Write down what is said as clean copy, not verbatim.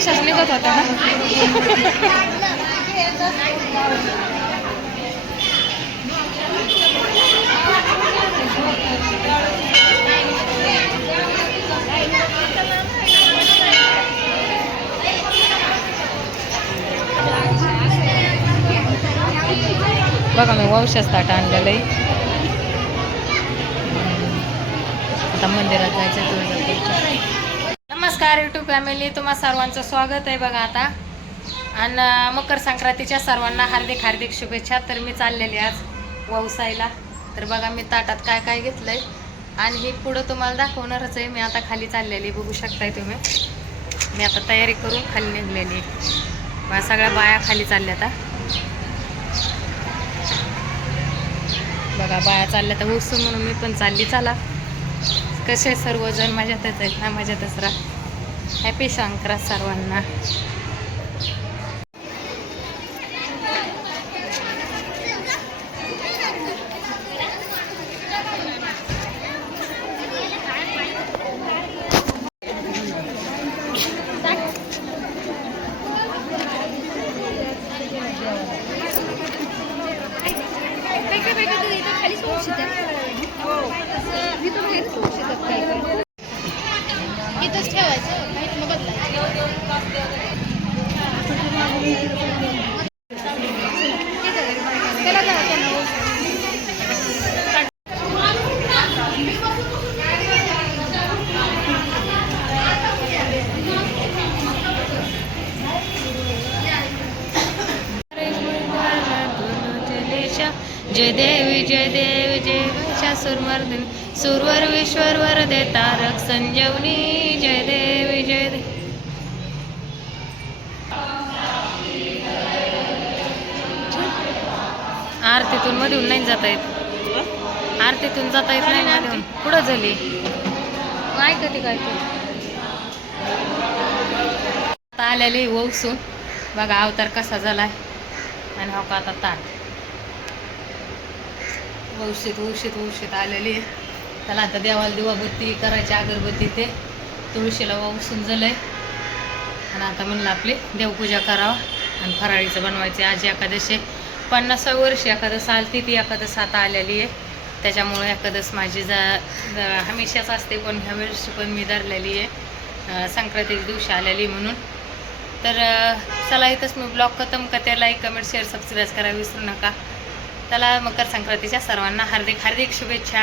अशाच निघत होत्या ना. बघा मी वंशच ताट आणलेलं आहे. आता मंदिरात जायचं तुळजापूरच्या. नमस्कार यूट्यूब फॅमिली, तुम्हा सर्वांचं स्वागत आहे. बघा आता आणि मकर संक्रांतीच्या सर्वांना हार्दिक हार्दिक शुभेच्छा. तर मी चाललेली आज व्यवसायला. तर बघा मी ताटात काय काय घेतलंय आणि हे पुढं तुम्हाला दाखवणारच आहे. मी आता खाली चाललेली, बघू शकताय तुम्ही. मी आता तयारी करून खाली निघलेली. बघा सगळ्या बाया खाली चालल्या. आता बघा बाया चालल्या तर उत्सव म्हणून मी पण चालली. चला कसे सर्वजण मजेतच आहेत ना, मजेतच राहा. हॅपी संक्रांत सर्वांना. इथंच ठेवायचं, मग बदलायचं. त्याला जय देवी जय देवी जय महिषासुरमर्दिनी सुरवर विश्वरवर दे तारक संजीवनी. जय देवी जय देवी. आरतीतून मधून नाही जाता येत. आरतीतून जाता येत नाही मधून. पुढं झाली काय कधी काय तू आता आलेली वौसून. बघा अवतार कसा झालाय. आणि हो का आता ताट वौशीत आलेली. त्याला आता देवाला दिवाबत्ती करायची, अगरबत्ती ते तुळशीला वौसून झालंय. आणि आता म्हणलं आपली देवपूजा करावं आणि फराळीचं बनवायचे. आज एकादशी 50व्या वर्षी एकादस आलती. ती एकादस आता आलेली आहे. त्याच्यामुळे एकादस माझी हमेशाच असते, पण ह्या वर्षी पण मी धरलेली आहे. संक्रांतीच्या दिवशी आलेली म्हणून. तर चला इथंच मी ब्लॉग खतम करते. लाईक कमेंट शेअर सबस्क्राईब करायला विसरू नका. चला मकर संक्रांतीच्या सर्वांना हार्दिक हार्दिक शुभेच्छा.